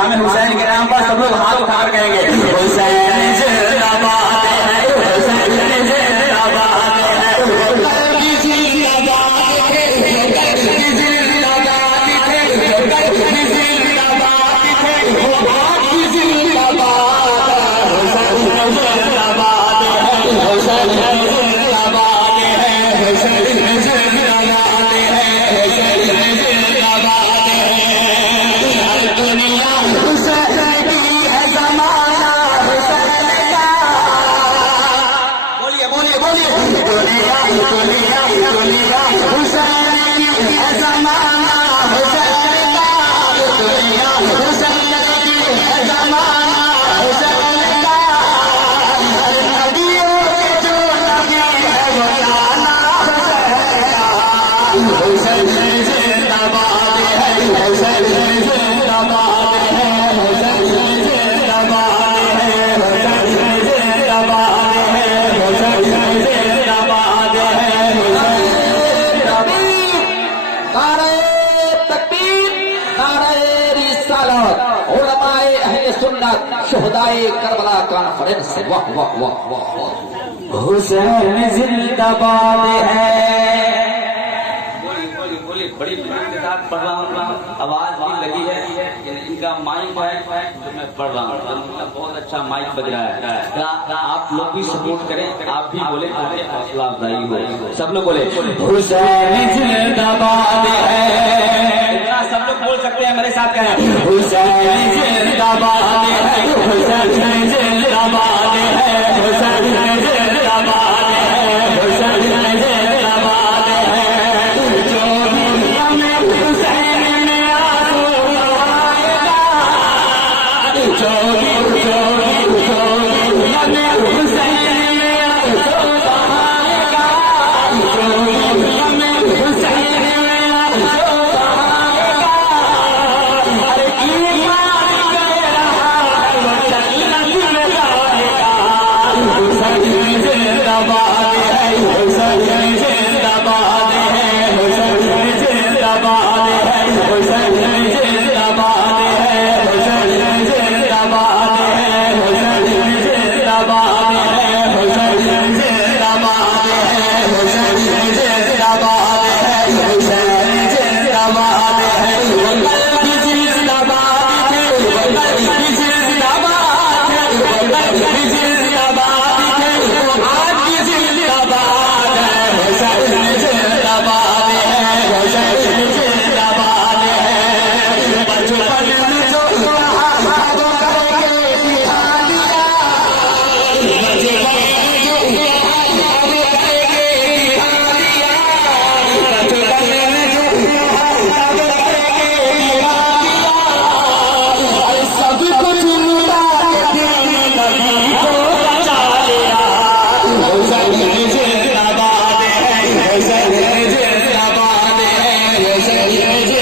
हमें हुसैन के नाम पर सब लोग हाथ उठाकर कहेंगे हुसैन जिंदाबाद है, हुसैन जिंदाबाद है, शोहदाए करबला कॉन्फ्रेंस। वाह वाह वाह वाह वाह, हुसैन जिंदाबाद है। बोली बड़ी मेहनत के साथ पढ़ रहा हूँ, आवाज भी लगी है, इनका माइक है जो मैं पढ़ रहा हूँ, बहुत अच्छा माइक बज रहा है। आप लोग भी सपोर्ट करें, आप भी बोले, हौसला अफजाई हो। सब लोग बोले हुसैन जिंदाबाद है। इतना सब लोग बोल सकते हैं, मेरे साथ कहें हुसैन जिंदाबाद है, हुसैन जिंदाबाद है, हुसैन जिंदाबाद है, हुसैन जिंदाबाद है। जो दुनिया में हुसैन में आंसू बहाएगा, जो दुनिया में हुसैन में आंसू बहाएगा, जो दुनिया में हुसैन में आंसू बहाएगा, हर ईमान कर रहा है वो जन्नत में जाएगा। हुसैन जिंदाबाद है, हुसैन जिंदाबाद है, हुसैन जिंदाबाद है, हुसैन जिंदाबाद है, हुसैन जिंदाबाद है, हुसैन जिंदाबाद है, हुसैन जिंदाबाद है, हुसैन जिंदाबाद है, हुसैन जिंदाबाद है। वतन जिंदाबाद है, वतन जिंदाबाद है, वतन जिंदाबाद है, आज जिंदाबाद है, हुसैन जिंदाबाद है, हुसैन जिंदाबाद है। बचपन में जो सहाबा करके दिखा दिया, बचपन में जो सहाबा करके दिखा दिया, बचपन में जो सहाबा करके दिखा दिया, और सब कुछ लुटा के नबी को बचा लिया। हुसैन जिंदाबाद है, हुसैन जिंदाबाद है, हुसैन